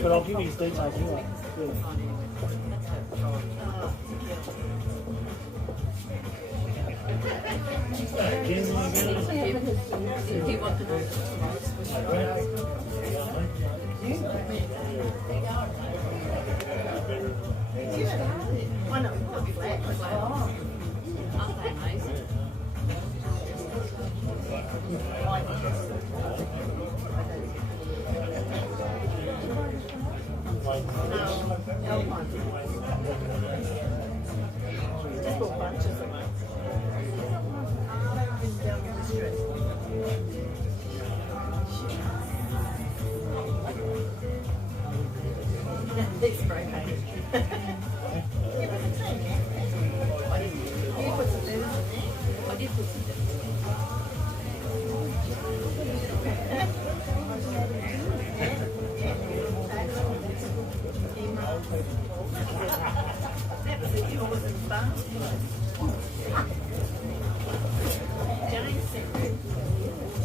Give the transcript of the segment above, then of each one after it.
But I'll give you his details anyway. I know, it would be flat. Aren't they amazing? Just bought bunches of them. Down the street. They're spray painted. You put some feathers in there? I did put some feathers in that was it, yours and fun. Jane sent it.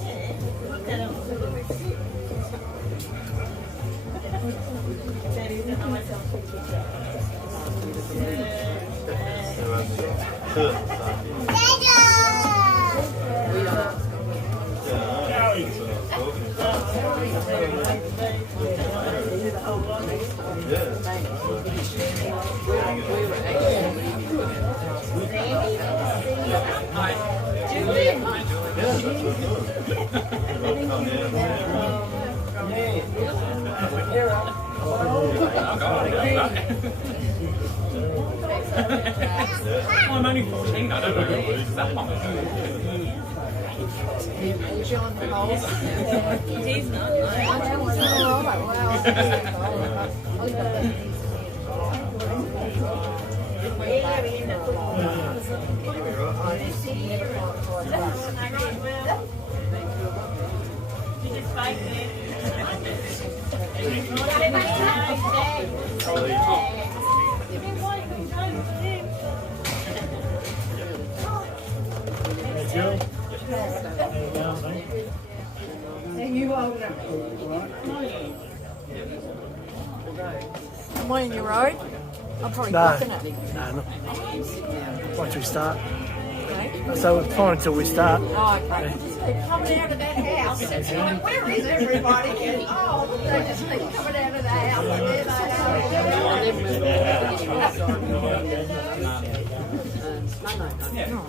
Yeah, put that on the website. That is a nice picture. I'm only 14, I don't know that long ago. He's not. Am I in your road? I'm probably No, it. no. Once we start. So we're fine until we start. Oh, okay. They're coming out of that house. Where is everybody? Oh, they just keep coming out of the house. And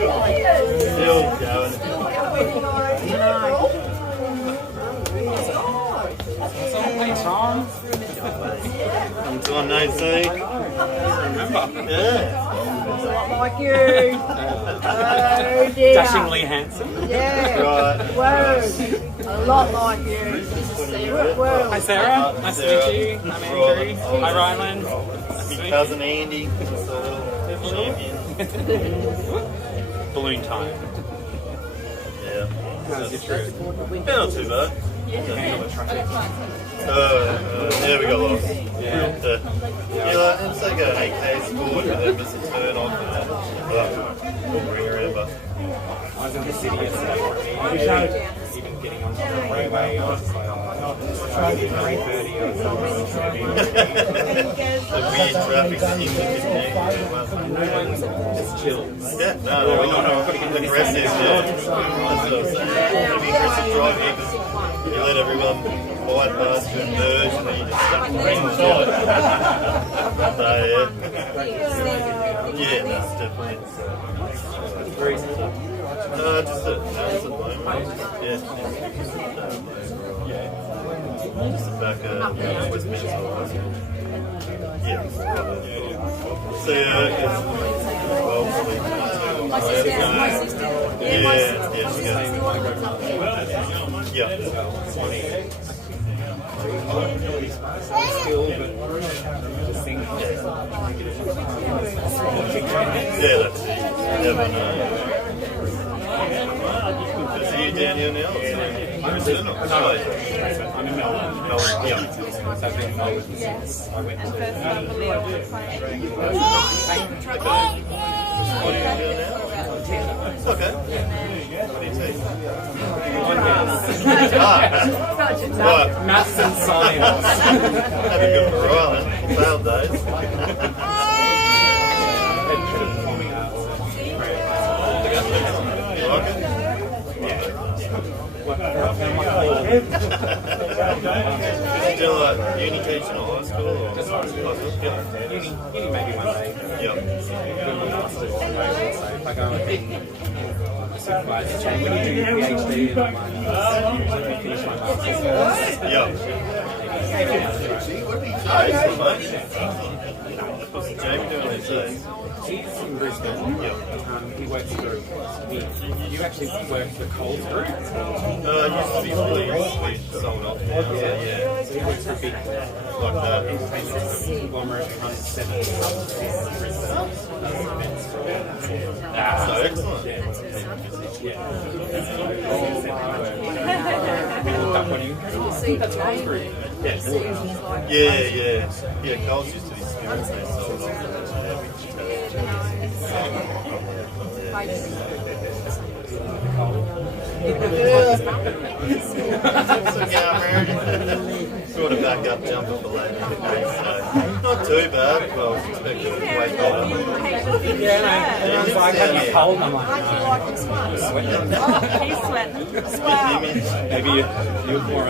Still going. I'm doing nice, eh? Remember? Yeah. It's a lot like you. Oh dear. Dashingly handsome. Yeah. Right. Whoa. A lot like you. Whoa. Hi Sarah, nice to meet you. I'm Andrew. Hi Ryland. My cousin Andy, just a little champion. Balloon time. Yeah. How's your trip? Yeah, not too bad. Handle the traffic. Yeah, we got lost. Yeah. Yeah, it's like an 8K sport, and then miss a turn off, and we'll bring her in, but I was in the city yesterday. Even getting onto the freeway, I was just like, trying to get 3:30 or something. the weird traffic that you Just chill. Yeah, no, aggressive, yeah. That's what I'm saying. It'll be aggressive driving because you let everyone bypass you and merge, and then you just stuck right inside. So, yeah, no, definitely. Just at the moment. Yeah. Just back Westminster High School. Yeah. So it's 12 sleep. My sister. Yeah. Still, but just think. Yeah, that's it. Never know. Is he down here now? I'm in Melbourne. Yeah. So I've been in Melbourne since I went to. Okay. What are you doing now? Okay. What do you take? Right. Maths and science. Had a good variety. Failed those. You like it? Still like uni teaching or high school or high school? Yeah. Uni maybe one day. Yeah. Doing my masters. So if I go and be a supervisor, when you do your PhD in my usually finish my masters. Yeah. Excellent, mate. What's Jamie doing these days? He's in Brisbane. Yeah. He works for. You actually work for Coles Group. Used to be police. We sold off now. So yeah. So he works for a big Like that. conglomerate runs 7 Brisbane. So excellent. That's Coles Group. Yes. Yeah, Coles used to be spirits. They sold off. Sort of backup jumper for later in the day, so not too bad. Well, I was expecting it way better. Yeah, no. I got you cold and I'm like, He's sweating. maybe you're more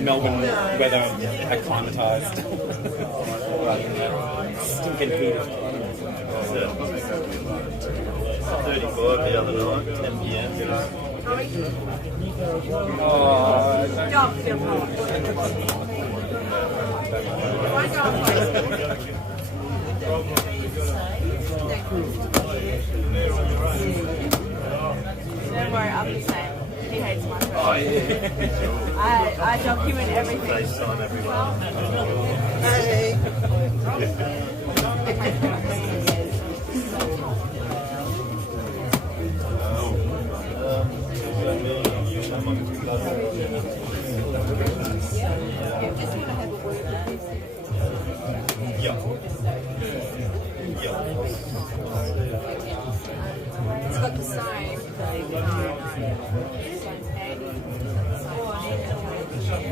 Melbourne weather acclimatised. Stinking heat. 35 the other night, 10 p.m. Oh, Don't worry, I'm the same. He hates my phone. Oh, yeah. I document everything. FaceTime everyone. Yeah. It's got the same.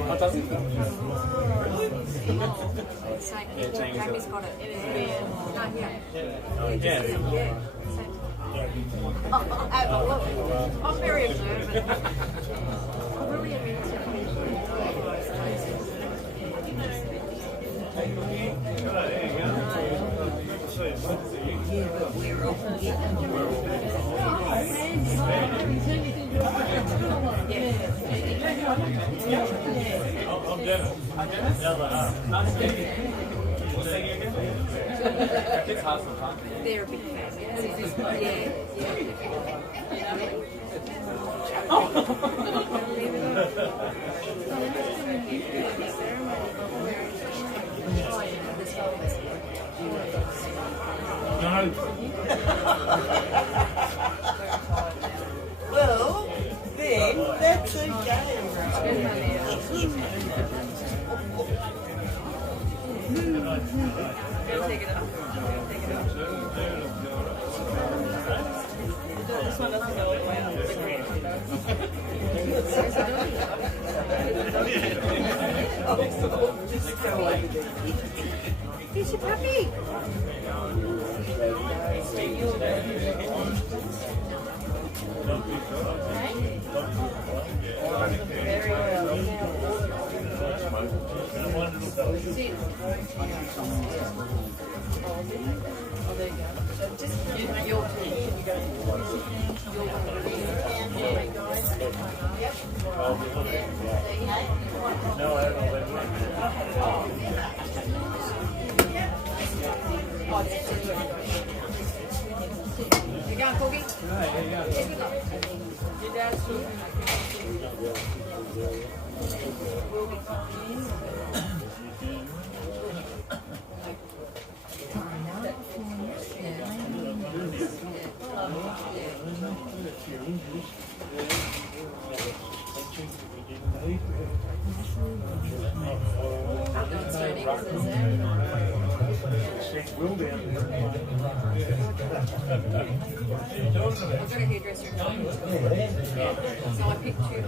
what does it? Jamie's got it. No, here. Yeah. Yeah. I'm very observant. I really am They're a big fan. Well, then that's okay. This one doesn't go all the way up. It's a green. Just go away. Here's your puppy. Very well. Oh, there you go. Just your turn. You go. You going, Cookie? Your dad's food. I've got a hairdresser in mind. So I picked two.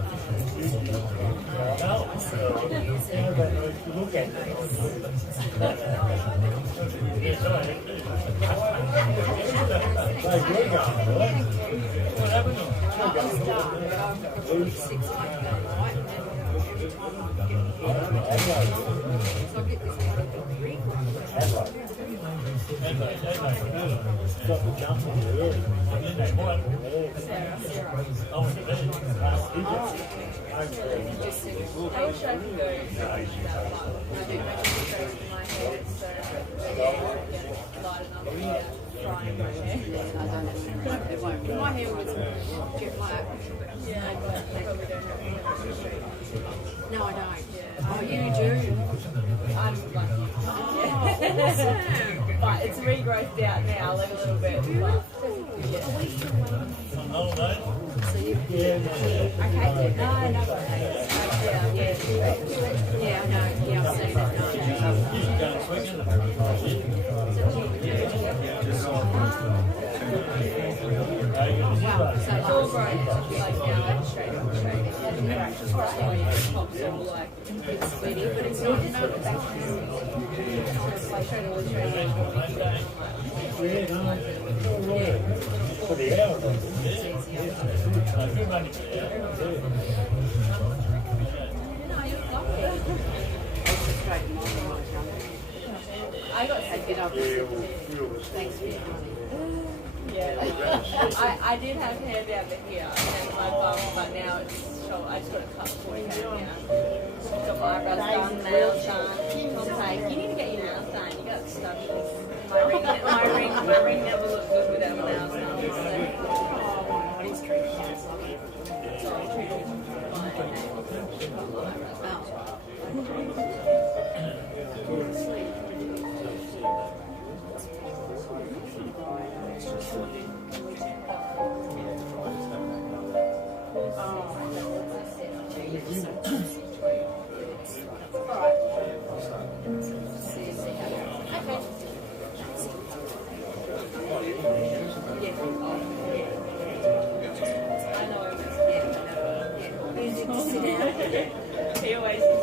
My hair was jet black. No, I don't. Oh, you do? I'm lucky. But it's regrowthed out now, like a little bit. But, yeah. Okay. No, no worries. Yeah, I know. Yeah, I've seen it. Wow, so It's all grown out, like now, like straight. Pops all like, it's sweetie, but it's not. like straight away, I got sick it up. Thanks for your money. Yeah, I did have hair down to here and my bum, but now it's short. I just got a cut for it now. Got my eyebrows done, nails done. Tom's like, you need to get your nails done. You got stuff. My ring never looked good without my nails done. He's treating you.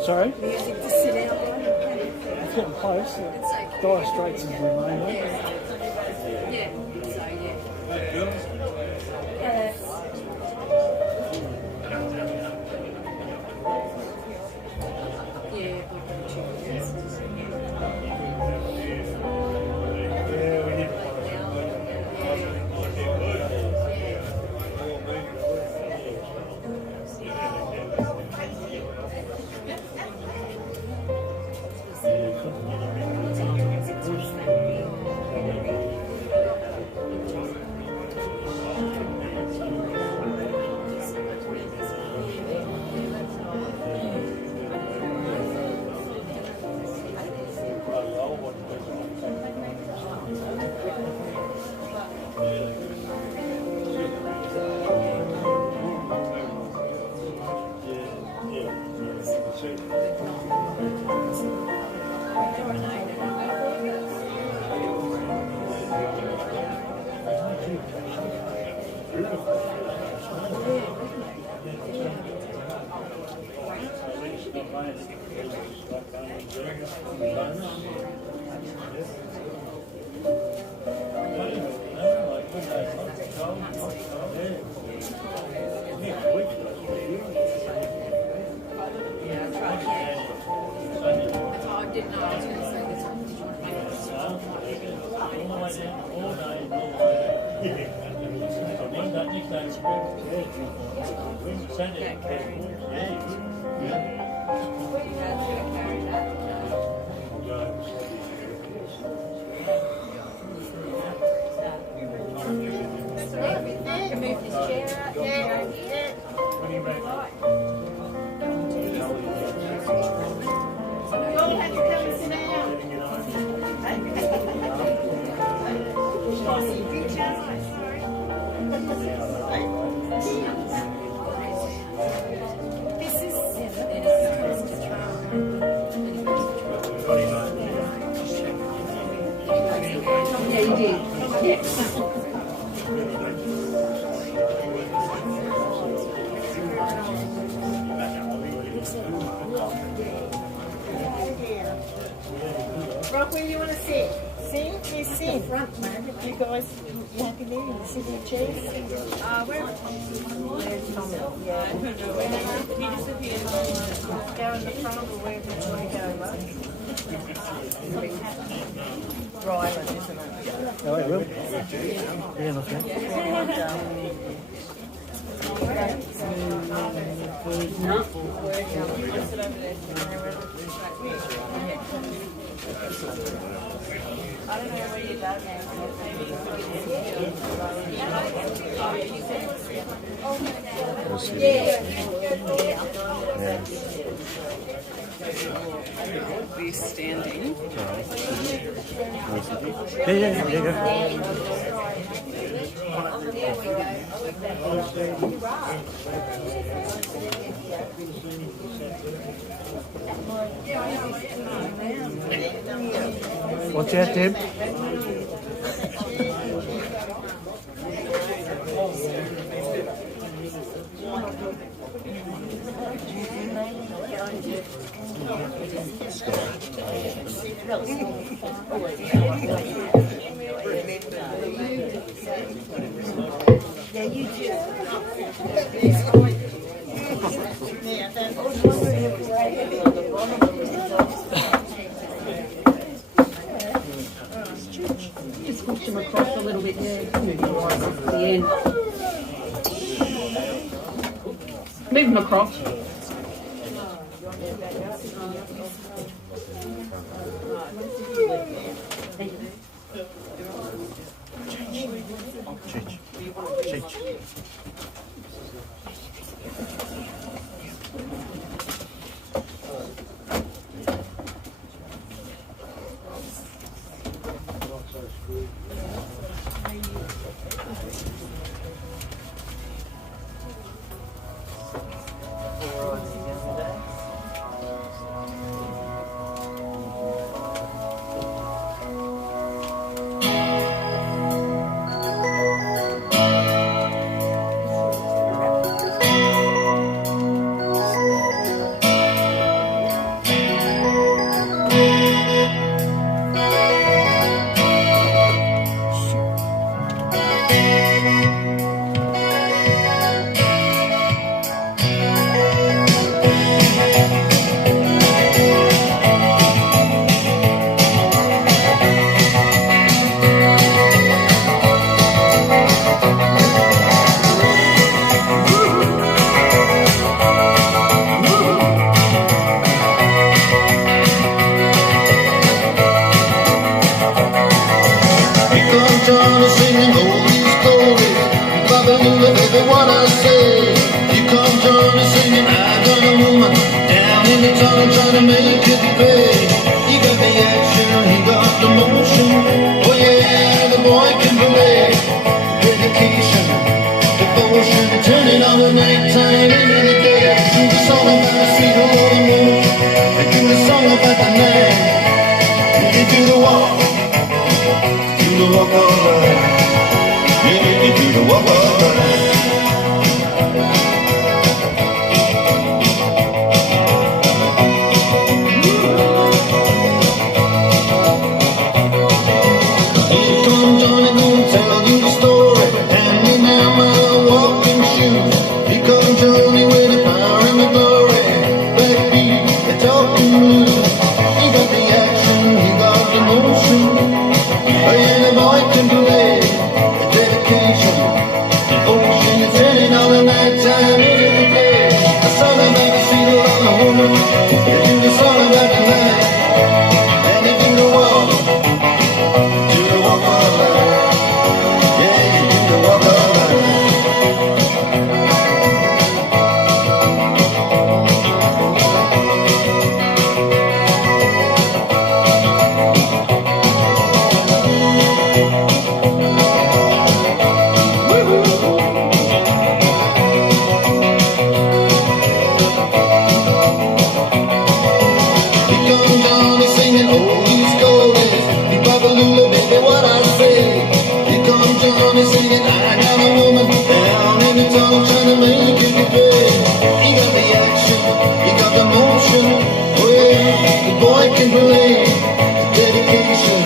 Sorry? Music to sit down. It's getting close. It's okay. Dire Straits is the main one. Yeah. So yeah. Can't carry it. You guys gonna carry that? I can move this chair up here. You all have to come and sit down. Reach out. This is yeah, you did. Yes. Rock, where do you want to sit? Sing, please sing. You guys, you happy there? You sit in your chairs? There's Tommy. Yeah. He disappeared. Go in the front or wherever you want to go, right? Ryland, isn't it? Oh, it will. Yeah, not bad. I don't know where you got Be standing. Yeah, there you go. Watch out, Deb. Yeah, you too. Just push them across a little bit. Yeah. Move your eyes to the end. Move them across. Change. can believe the dedication,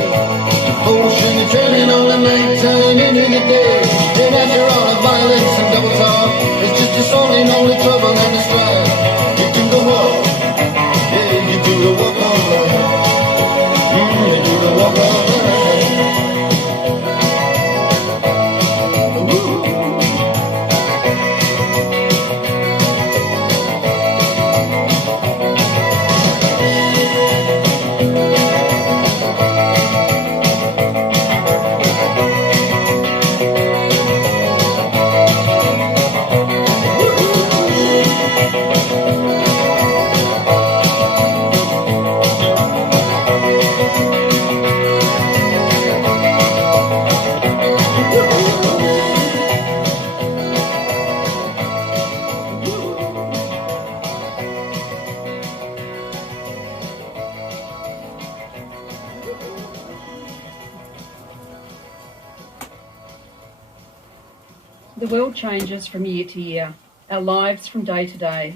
devotion, the training on the night, turning into the day. And after all the violence and double talk, it's just a song and only trouble and the strife. You do the walk, yeah, you do the walk of life. You do the walk of life. The world changes from year to year, our lives from day to day,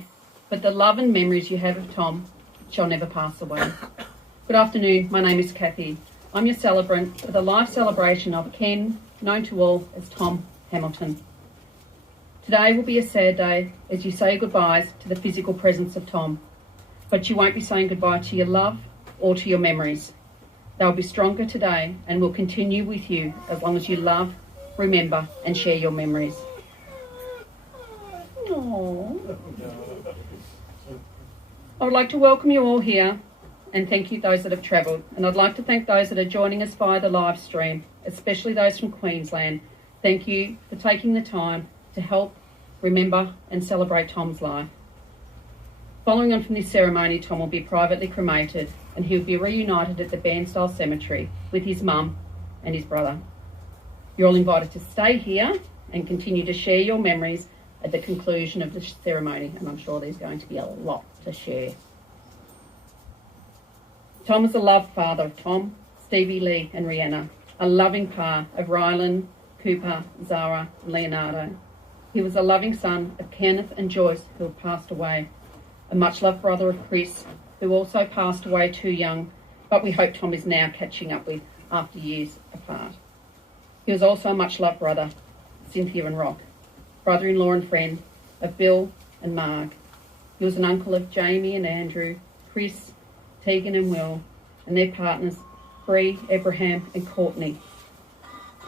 but the love and memories you have of Tom shall never pass away. Good afternoon, my name is Kathy. I'm your celebrant for the live celebration of Ken, known to all as Tom Hamilton. Today will be a sad day as you say goodbyes to the physical presence of Tom, but you won't be saying goodbye to your love or to your memories. They'll be stronger today and will continue with you as long as you love, remember and share your memories. Aww. I would like to welcome you all here and thank you those that have travelled, and I'd like to thank those that are joining us via the live stream, especially those from Queensland. Thank you for taking the time to help remember and celebrate Tom's life. Following on from this ceremony, Tom will be privately cremated and he'll be reunited at the Bairnstyle Cemetery with his mum and his brother. You're all invited to stay here and continue to share your memories at the conclusion of the ceremony, and I'm sure there's going to be a lot to share. Tom was a loved father of Tom, Stevie Lee and Rihanna, a loving pa of Rylan, Cooper, Zara and Leonardo. He was a loving son of Kenneth and Joyce, who have passed away, a much-loved brother of Chris, who also passed away too young, but we hope Tom is now catching up with after years apart. He was also a much-loved brother, Cynthia and Rock, brother-in-law and friend of Bill and Marg. He was an uncle of Jamie and Andrew, Chris, Tegan and Will, and their partners, Bree, Abraham and Courtney.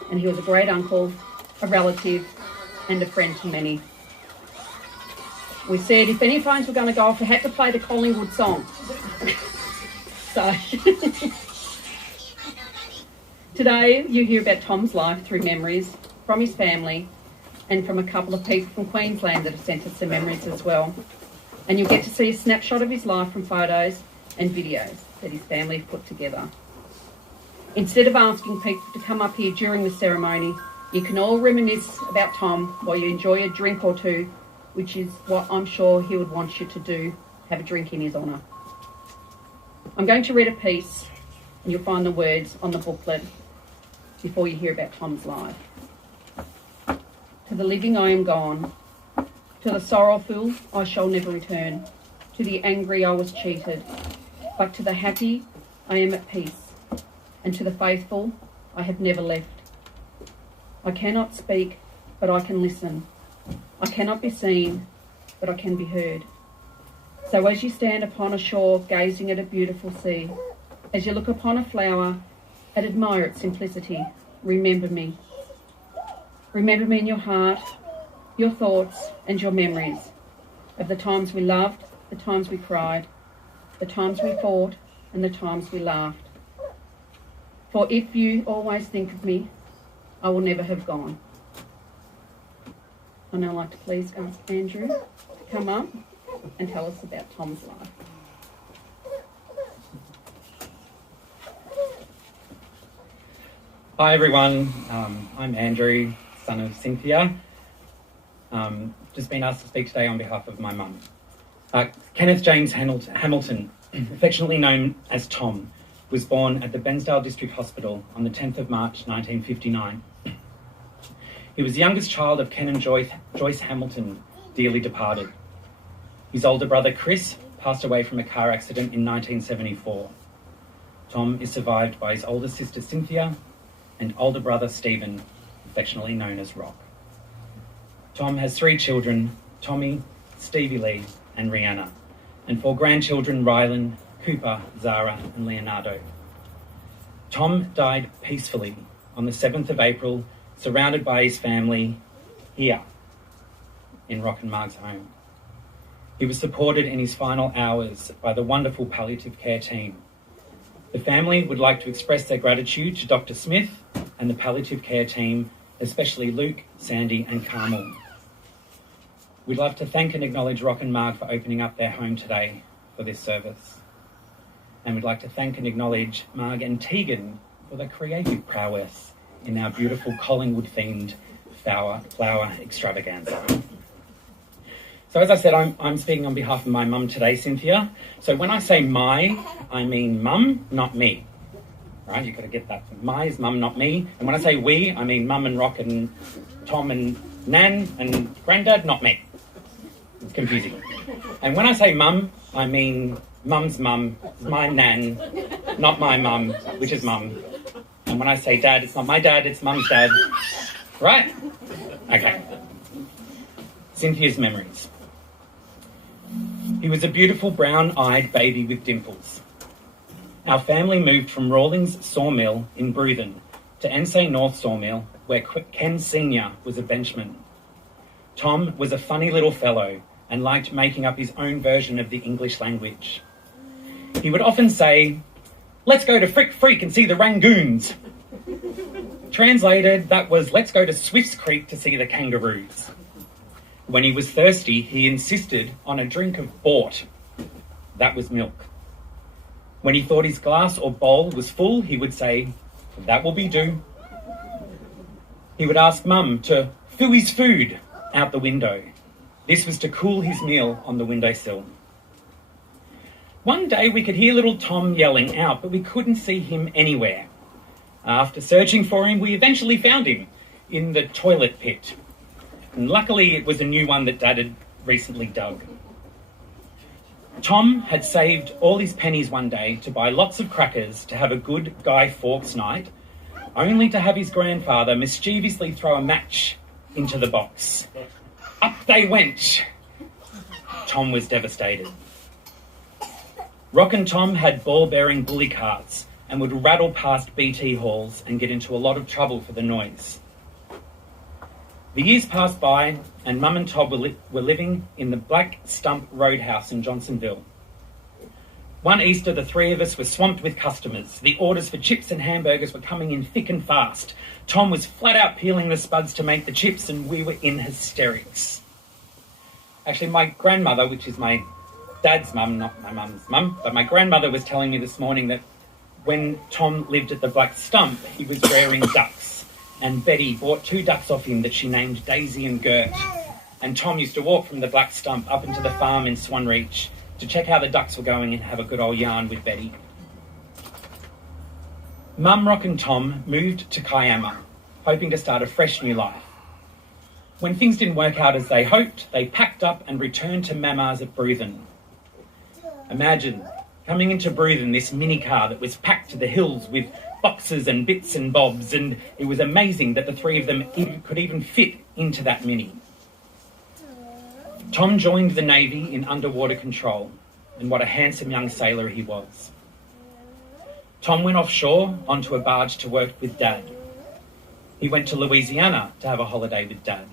And he was a great uncle, a relative, and a friend to many. We said if any phones were going to go off, we had to play the Collingwood song. So today you hear about Tom's life through memories from his family and from a couple of people from Queensland that have sent us some memories as well. And you'll get to see a snapshot of his life from photos and videos that his family have put together. Instead of asking people to come up here during the ceremony, you can all reminisce about Tom while you enjoy a drink or two, which is what I'm sure he would want you to do, have a drink in his honour. I'm going to read a piece and you'll find the words on the booklet before you hear about Tom's life. To the living I am gone, to the sorrowful I shall never return, to the angry I was cheated, but to the happy I am at peace, and to the faithful I have never left. I cannot speak, but I can listen. I cannot be seen, but I can be heard. So as you stand upon a shore gazing at a beautiful sea, as you look upon a flower and admire its simplicity, remember me. Remember me in your heart, your thoughts and your memories of the times we loved, the times we cried, the times we fought and the times we laughed. For if you always think of me, I will never have gone. I'd now like to please ask Andrew to come up and tell us about Tom's life. Hi everyone, I'm Andrew, son of Cynthia. Just been asked to speak today on behalf of my mum. Kenneth James Hamilton, affectionately known as Tom, was born at the Bairnstyle District Hospital on the 10th of March 1959. He was the youngest child of Ken and Joyce Hamilton, dearly departed. His older brother Chris passed away from a car accident in 1974. Tom is survived by his older sister Cynthia and older brother Stephen, affectionately known as Rock. Tom has 3 children, Tommy, Stevie Lee and Rihanna, and 4 grandchildren, Rylan, Cooper, Zara and Leonardo. Tom died peacefully on the 7th of April, surrounded by his family here in Rock and Marg's home. He was supported in his final hours by the wonderful palliative care team. The family would like to express their gratitude to Dr. Smith and the palliative care team, especially Luke, Sandy and Carmel. We'd love to thank and acknowledge Rock and Marg for opening up their home today for this service. And we'd like to thank and acknowledge Marg and Tegan for their creative prowess in our beautiful Collingwood-themed flower extravaganza. So as I said, I'm speaking on behalf of my mum today, Cynthia. So when I say my, I mean mum, not me. Right, you've got to get that. My is mum, not me. And when I say we, I mean mum and Rock and Tom and Nan and Grandad, not me. It's confusing. And when I say mum, I mean mum's mum, my Nan, not my mum, which is mum. And when I say dad, it's not my dad, it's mum's dad. Right? Okay. Cynthia's memories. He was a beautiful brown-eyed baby with dimples. Our family moved from Rawlings Sawmill in Bruthen to Ensay North Sawmill, where Ken Sr. was a benchman. Tom was a funny little fellow and liked making up his own version of the English language. He would often say, "Let's go to Frick Freak and see the Rangoons." Translated, that was, "Let's go to Swift's Creek to see the kangaroos." When he was thirsty, he insisted on a drink of bort. That was milk. When he thought his glass or bowl was full, he would say, "That will be do." He would ask Mum to fill his food out the window. This was to cool his meal on the windowsill. One day we could hear little Tom yelling out, but we couldn't see him anywhere. After searching for him, we eventually found him in the toilet pit. And luckily it was a new one that Dad had recently dug. Tom had saved all his pennies one day to buy lots of crackers to have a good Guy Fawkes night, only to have his grandfather mischievously throw a match into the box. Up they went. Tom was devastated. Rock and Tom had ball-bearing bully carts and would rattle past BT halls and get into a lot of trouble for the noise. The years passed by and Mum and Todd were living in the Black Stump Roadhouse in Johnsonville. One Easter, the 3 of us were swamped with customers. The orders for chips and hamburgers were coming in thick and fast. Tom was flat out peeling the spuds to make the chips and we were in hysterics. Actually, my grandmother, which is my dad's mum, not my mum's mum, but my grandmother was telling me this morning that when Tom lived at the Black Stump, he was rearing ducks. And Betty bought 2 ducks off him that she named Daisy and Gert. And Tom used to walk from the Black Stump up into the farm in Swan Reach to check how the ducks were going and have a good old yarn with Betty. Mum, Rock and Tom moved to Kiama, hoping to start a fresh new life. When things didn't work out as they hoped, they packed up and returned to Mama's at Bruthen. Imagine coming into Bruthen, this mini car that was packed to the hills with boxes and bits and bobs, and it was amazing that the 3 of them could even fit into that mini. Tom joined the Navy in underwater control, and what a handsome young sailor he was. Tom went offshore onto a barge to work with Dad. He went to Louisiana to have a holiday with Dad.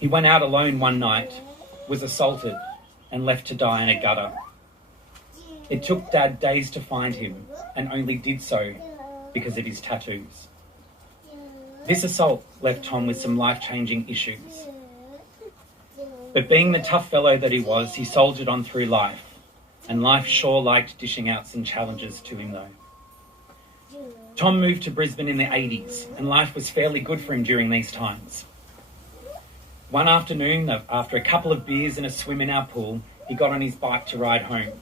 He went out alone one night, was assaulted, and left to die in a gutter. It took Dad days to find him, and only did so because of his tattoos. This assault left Tom with some life-changing issues. But being the tough fellow that he was, he soldiered on through life, and life sure liked dishing out some challenges to him though. Tom moved to Brisbane in the 80s, and life was fairly good for him during these times. One afternoon, after a couple of beers and a swim in our pool, he got on his bike to ride home.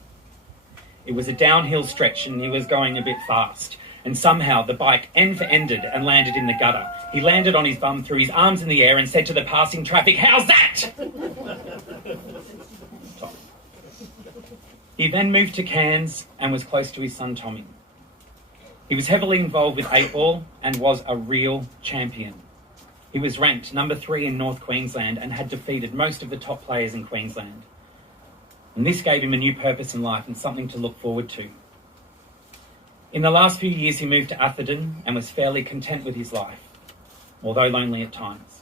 It was a downhill stretch and he was going a bit fast, and somehow the bike end-for-ended and landed in the gutter. He landed on his bum, threw his arms in the air and said to the passing traffic, "How's that?" He then moved to Cairns and was close to his son Tommy. He was heavily involved with 8-ball and was a real champion. He was ranked number 3 in North Queensland and had defeated most of the top players in Queensland. And this gave him a new purpose in life and something to look forward to. In the last few years, he moved to Atherton and was fairly content with his life, although lonely at times.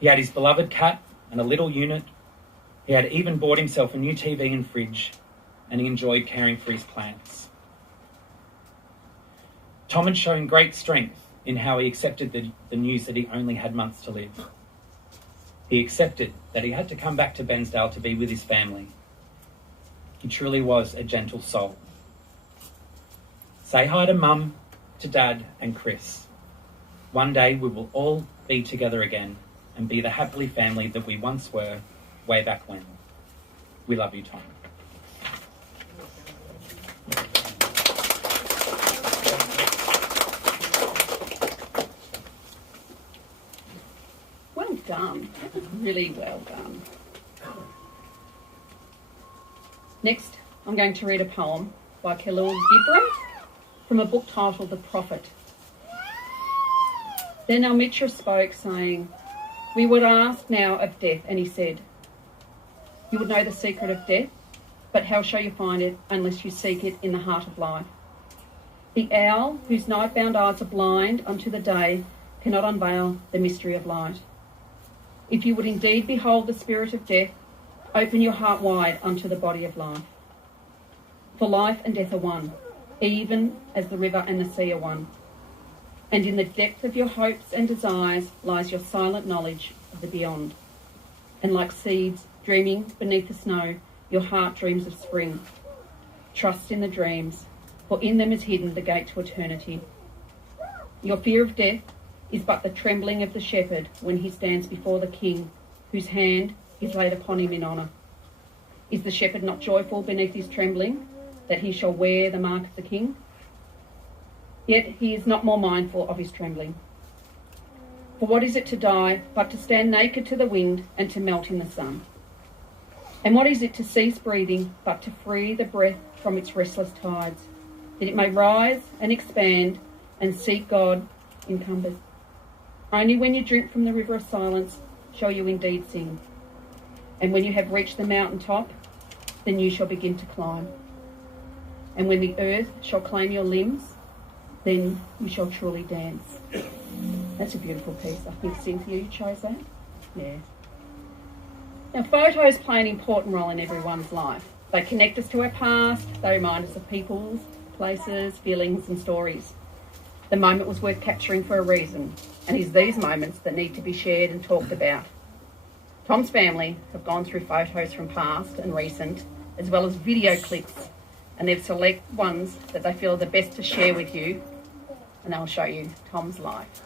He had his beloved cat and a little unit. He had even bought himself a new TV and fridge, and he enjoyed caring for his plants. Tom had shown great strength in how he accepted the news that he only had months to live. He accepted that he had to come back to Bensdale to be with his family. He truly was a gentle soul. Say hi to Mum, to Dad and Chris. One day we will all be together again and be the happily family that we once were way back when. We love you, Tom. Well done. That was really well done. Next, I'm going to read a poem by Khalil Gibran from a book titled The Prophet. Then Almitra spoke, saying, "We would ask now of death," and he said, "You would know the secret of death, but how shall you find it unless you seek it in the heart of life? The owl, whose night-bound eyes are blind unto the day, cannot unveil the mystery of light. If you would indeed behold the spirit of death, open your heart wide unto the body of life. For life and death are one, even as the river and the sea are one. And in the depth of your hopes and desires lies your silent knowledge of the beyond. And like seeds dreaming beneath the snow, your heart dreams of spring. Trust in the dreams, for in them is hidden the gate to eternity. Your fear of death is but the trembling of the shepherd when he stands before the king, whose hand is laid upon him in honour. Is the shepherd not joyful beneath his trembling, that he shall wear the mark of the king? Yet he is not more mindful of his trembling. For what is it to die but to stand naked to the wind and to melt in the sun? And what is it to cease breathing but to free the breath from its restless tides, that it may rise and expand and seek God encumbered? Only when you drink from the river of silence shall you indeed sing. And when you have reached the mountain top, then you shall begin to climb. And when the earth shall claim your limbs, then you shall truly dance." That's a beautiful piece. I think, Cynthia, you chose that? Yeah. Now, photos play an important role in everyone's life. They connect us to our past. They remind us of people's, places, feelings and stories. The moment was worth capturing for a reason, and it's these moments that need to be shared and talked about. Tom's family have gone through photos from past and recent, as well as video clips, and they've selected ones that they feel are the best to share with you, and I'll show you Tom's life.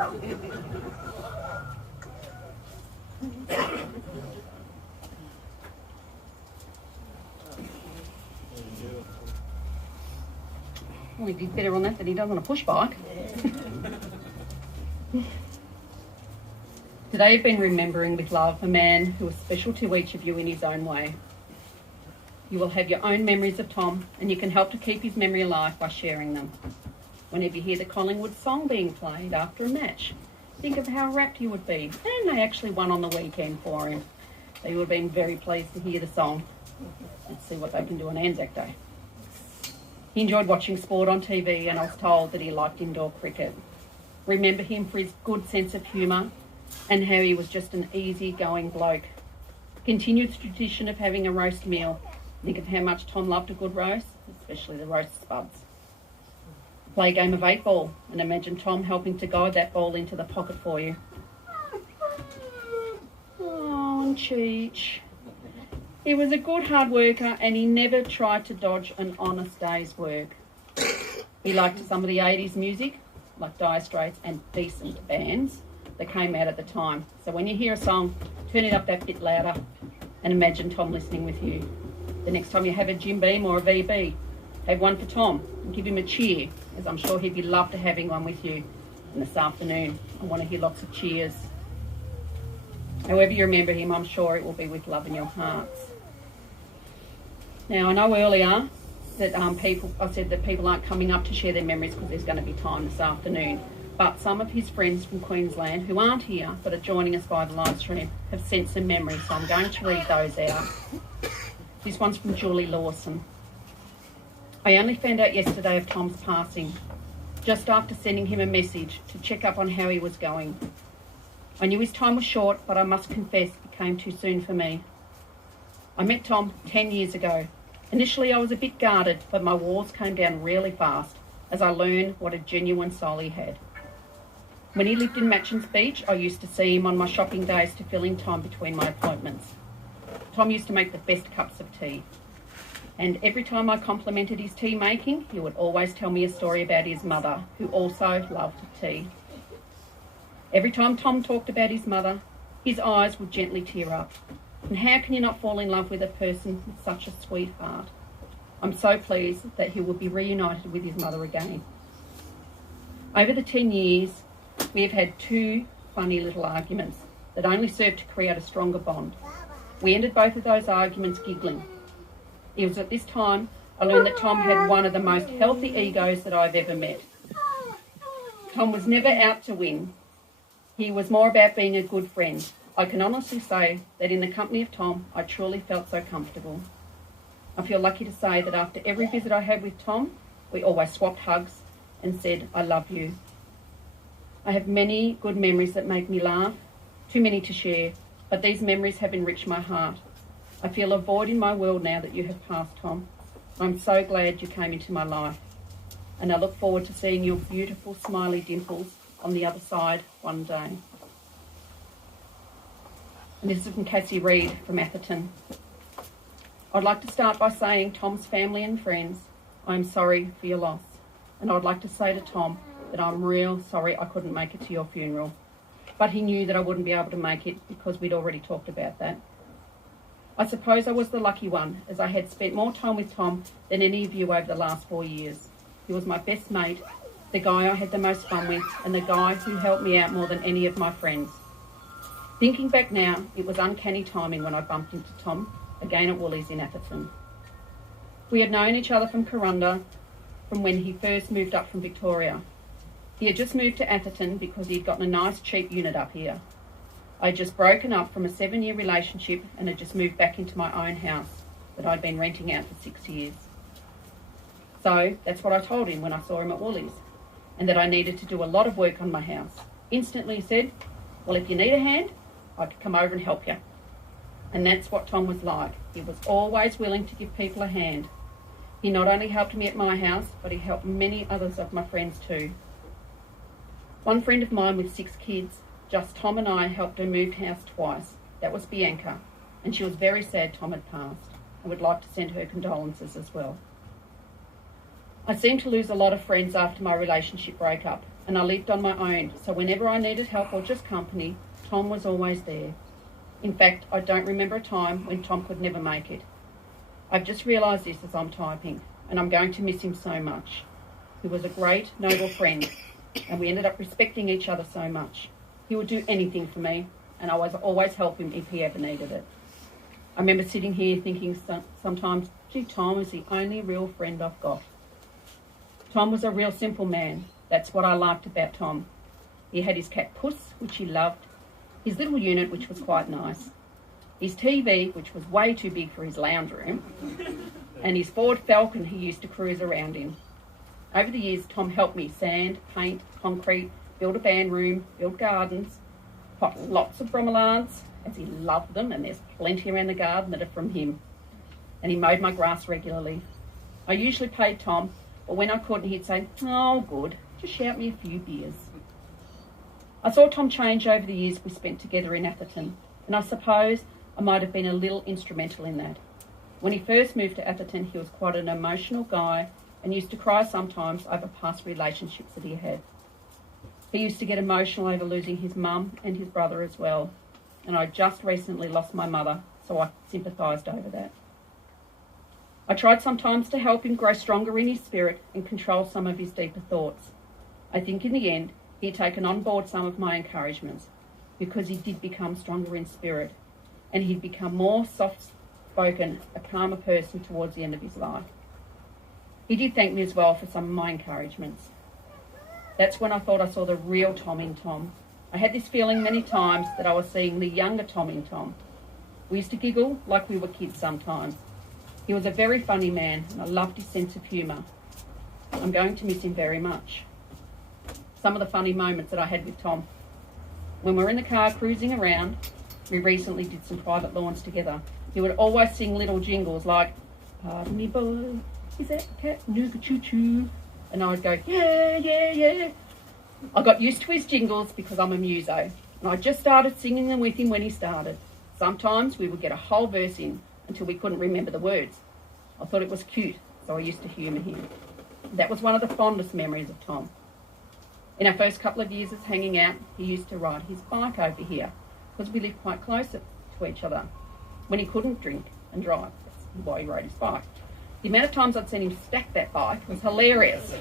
Well, he did better on that than he does on a push bike. Today I've been remembering with love a man who was special to each of you in his own way. You will have your own memories of Tom, and you can help to keep his memory alive by sharing them. Whenever you hear the Collingwood song being played after a match, think of how rapt you would be. And they actually won on the weekend for him. They would have been very pleased to hear the song. Let's see what they can do on Anzac Day. He enjoyed watching sport on TV, and I was told that he liked indoor cricket. Remember him for his good sense of humour and how he was just an easy-going bloke. Continued the tradition of having a roast meal. Think of how much Tom loved a good roast, especially the roast spuds. Play a game of 8-ball, and imagine Tom helping to guide that ball into the pocket for you. Oh, Cheech. He was a good hard worker, and he never tried to dodge an honest day's work. He liked some of the 80s music, like Dire Straits and decent bands that came out at the time. So when you hear a song, turn it up that bit louder and imagine Tom listening with you. The next time you have a Jim Beam or a VB, have one for Tom and give him a cheer, as I'm sure he'd be loved to having one with you. And this afternoon, I want to hear lots of cheers. However you remember him, I'm sure it will be with love in your hearts. Now, I know earlier that I said that people aren't coming up to share their memories because there's going to be time this afternoon. But some of his friends from Queensland who aren't here but are joining us by the live stream have sent some memories, so I'm going to read those out. This one's from Julie Lawson. I only found out yesterday of Tom's passing, just after sending him a message to check up on how he was going. I knew his time was short, but I must confess it came too soon for me. I met Tom 10 years ago. Initially I was a bit guarded, but my walls came down really fast as I learned what a genuine soul he had. When he lived in Matchins Beach, I used to see him on my shopping days to fill in time between my appointments. Tom used to make the best cups of tea. And every time I complimented his tea making, he would always tell me a story about his mother, who also loved tea. Every time Tom talked about his mother, his eyes would gently tear up. And how can you not fall in love with a person with such a sweet heart? I'm so pleased that he will be reunited with his mother again. Over the 10 years, we have had 2 funny little arguments that only served to create a stronger bond. We ended both of those arguments giggling. It was at this time I learned that Tom had one of the most healthy egos that I've ever met. Tom was never out to win. He was more about being a good friend. I can honestly say that in the company of Tom, I truly felt so comfortable. I feel lucky to say that after every visit I had with Tom, we always swapped hugs and said, I love you. I have many good memories that make me laugh, too many to share, but these memories have enriched my heart. I feel a void in my world now that you have passed, Tom. I'm so glad you came into my life, and I look forward to seeing your beautiful smiley dimples on the other side one day. And this is from Cassie Reid from Atherton. I'd like to start by saying, Tom's family and friends, I'm sorry for your loss. And I'd like to say to Tom that I'm real sorry I couldn't make it to your funeral. But he knew that I wouldn't be able to make it because we'd already talked about that. I suppose I was the lucky one, as I had spent more time with Tom than any of you over the last 4 years. He was my best mate, the guy I had the most fun with, and the guy who helped me out more than any of my friends. Thinking back now, it was uncanny timing when I bumped into Tom again at Woolies in Atherton. We had known each other from Corunda, from when he first moved up from Victoria. He had just moved to Atherton because he had gotten a nice cheap unit up here. I had just broken up from a 7-year relationship and had just moved back into my own house that I'd been renting out for 6 years. So that's what I told him when I saw him at Woolies, and that I needed to do a lot of work on my house. Instantly he said, well, if you need a hand, I could come over and help you. And that's what Tom was like. He was always willing to give people a hand. He not only helped me at my house, but he helped many others of my friends too. One friend of mine with 6 kids, just Tom and I helped her move house twice. That was Bianca, and she was very sad Tom had passed, and would like to send her condolences as well. I seemed to lose a lot of friends after my relationship breakup, and I lived on my own, so whenever I needed help or just company, Tom was always there. In fact, I don't remember a time when Tom could never make it. I've just realised this as I'm typing, and I'm going to miss him so much. He was a great, noble friend, and we ended up respecting each other so much. He would do anything for me, and I was always help him if he ever needed it. I remember sitting here thinking sometimes, gee, Tom is the only real friend I've got. Tom was a real simple man. That's what I liked about Tom. He had his cat Puss, which he loved, his little unit, which was quite nice, his TV, which was way too big for his lounge room, and his Ford Falcon he used to cruise around in. Over the years, Tom helped me sand, paint, concrete, build a band room, build gardens, pot lots of bromeliads, as he loved them, and there's plenty around the garden that are from him. And he mowed my grass regularly. I usually paid Tom, but when I couldn't, he'd say, "Oh, good, just shout me a few beers." I saw Tom change over the years we spent together in Atherton, and I suppose I might have been a little instrumental in that. When he first moved to Atherton, he was quite an emotional guy and used to cry sometimes over past relationships that he had. He used to get emotional over losing his mum and his brother as well, and I just recently lost my mother, so I sympathised over that. I tried sometimes to help him grow stronger in his spirit and control some of his deeper thoughts. I think in the end, he'd taken on board some of my encouragements because he did become stronger in spirit, and he'd become more soft-spoken, a calmer person towards the end of his life. He did thank me as well for some of my encouragements. That's when I thought I saw the real Tom in Tom. I had this feeling many times that I was seeing the younger Tom in Tom. We used to giggle like we were kids sometimes. He was a very funny man, and I loved his sense of humour. I'm going to miss him very much. Some of the funny moments that I had with Tom. When we were in the car cruising around, we recently did some private lawns together. He would always sing little jingles like, "Pardon me, boy, is that cat nooga choo choo?" And I would go, "Yeah, yeah, yeah." I got used to his jingles because I'm a muso, and I just started singing them with him when he started. Sometimes we would get a whole verse in until we couldn't remember the words. I thought it was cute, so I used to humour him. That was one of the fondest memories of Tom. In our first couple of years of hanging out, he used to ride his bike over here because we lived quite close to each other when he couldn't drink and drive. That's why he rode his bike. The amount of times I'd seen him stack that bike was hilarious.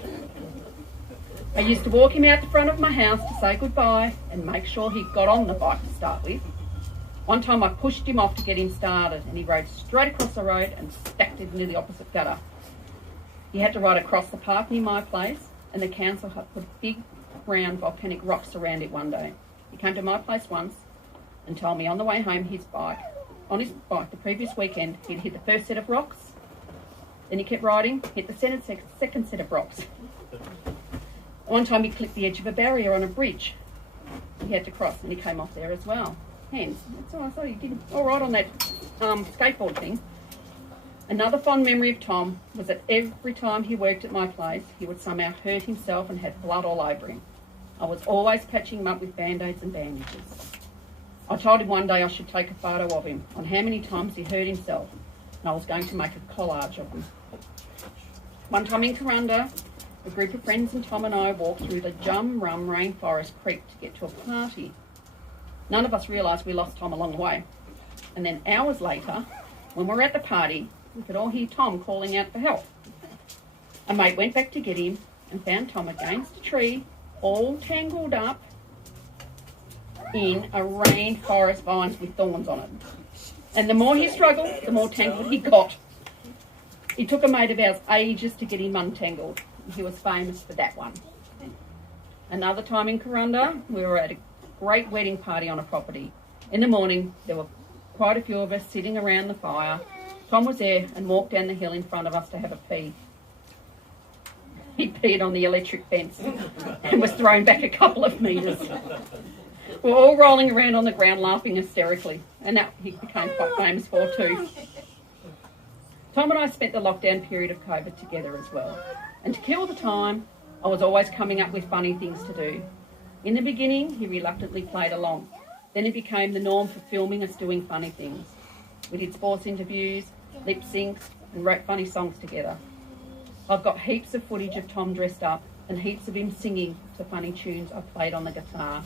I used to walk him out the front of my house to say goodbye and make sure he got on the bike to start with. One time I pushed him off to get him started, and he rode straight across the road and stacked it into the opposite gutter. He had to ride across the park near my place, and the council had put big round volcanic rocks around it one day. He came to my place once and told me on the way home on his bike the previous weekend he'd hit the first set of rocks, then he kept riding, hit the second set of rocks. One time he clipped the edge of a barrier on a bridge he had to cross, and he came off there as well. Hands. That's all I thought he did all right on that skateboard thing. Another fond memory of Tom was that every time he worked at my place, he would somehow hurt himself and had blood all over him. I was always patching him up with band-aids and bandages. I told him one day I should take a photo of him on how many times he hurt himself, and I was going to make a collage of him. One time in Corunda, a group of friends and Tom and I walked through the Jum Rum Rainforest Creek to get to a party. None of us realised we lost Tom along the way. And then hours later, when we were at the party, we could all hear Tom calling out for help. A mate went back to get him and found Tom against a tree, all tangled up in a rainforest vines with thorns on it. And the more he struggled, the more tangled he got. It took a mate of ours ages to get him untangled. He was famous for that one. Another time in Corunda, we were at a great wedding party on a property. In the morning, there were quite a few of us sitting around the fire. Tom was there and walked down the hill in front of us to have a pee. He peed on the electric fence and was thrown back a couple of metres. We were all rolling around on the ground laughing hysterically, and that he became quite famous for too. Tom and I spent the lockdown period of COVID together as well. And to kill the time, I was always coming up with funny things to do. In the beginning, he reluctantly played along. Then it became the norm for filming us doing funny things. We did sports interviews, lip syncs, and wrote funny songs together. I've got heaps of footage of Tom dressed up and heaps of him singing to funny tunes I played on the guitar.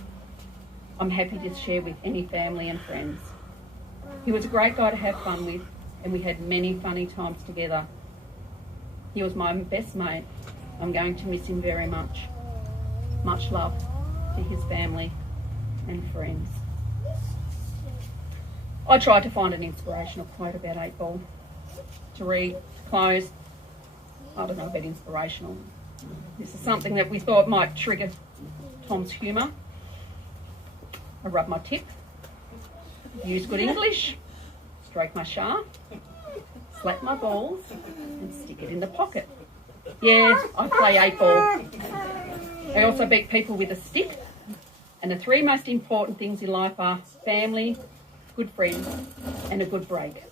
I'm happy to share with any family and friends. He was a great guy to have fun with, and we had many funny times together. He was my best mate. I'm going to miss him very much. Much love to his family and friends. I tried to find an inspirational quote about 8 Ball to read, to close. I don't know about inspirational. This is something that we thought might trigger Tom's humour. I rub my tip, use good English, stroke my shaft, slap my balls and stick it in the pocket. Yeah, I play 8 Ball. I also beat people with a stick, and the 3 most important things in life are family, good friends and a good break.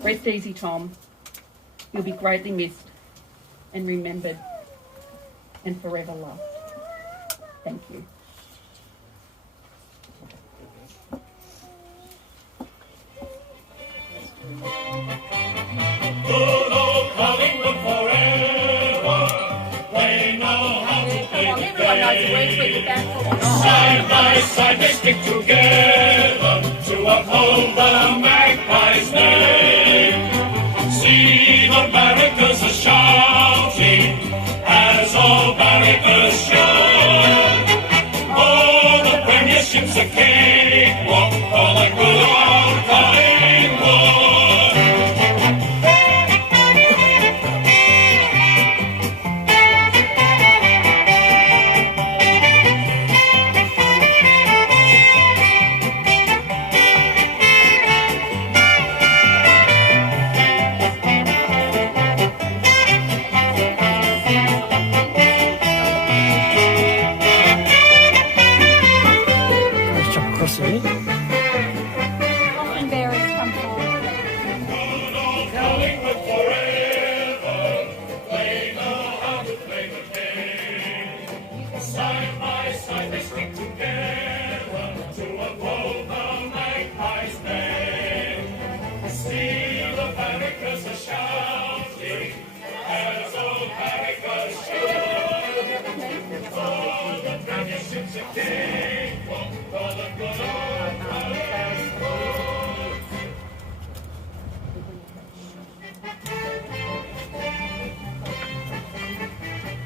Rest easy, Tom. You'll be greatly missed and remembered and forever loved. Thank you. Good old Collingwood forever. They know how to play the game. Side by side they stick together to uphold the Magpies' name. See the barrackers are shouting as all barrackers shout. Oh, the premiership's a cakewalk for the good old Collingwood. Let's jump across here. Often bearers come forward. Good old Collingwood forever. They know how to play the game. Side by side they stick together to uphold the Magpies' name. See the barrackers are shouting as old barrackers shout. Oh, the premiership's a cakewalk for the good old Collingwood.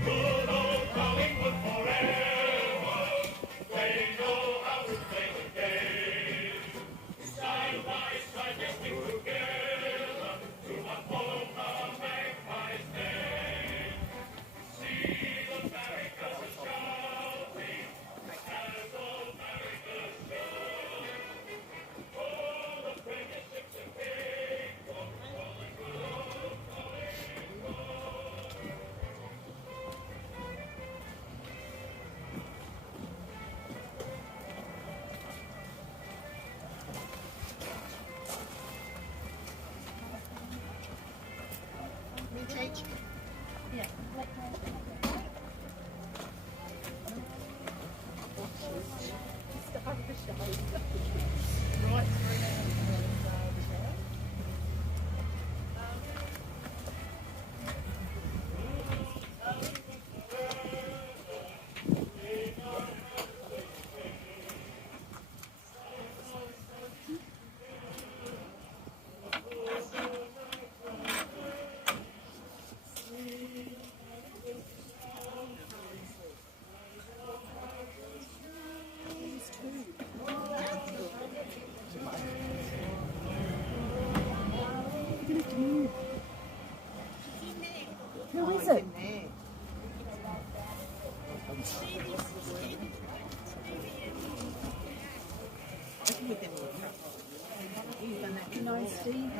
Good old Collingwood forever. They know how to play the game. Side by side they stick together to uphold the Magpies' name. See the barrackers are shouting as old barrackers shout. Oh, the premiership's a cakewalk for the good old Collingwood. Who is it? No, Steve.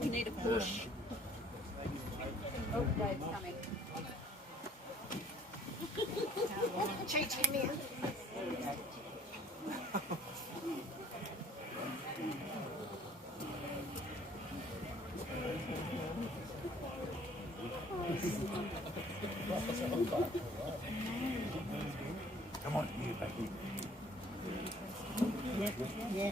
We need a push. Oh, Dave's coming. Cheech, come here. Come on, you, Becky. Yeah.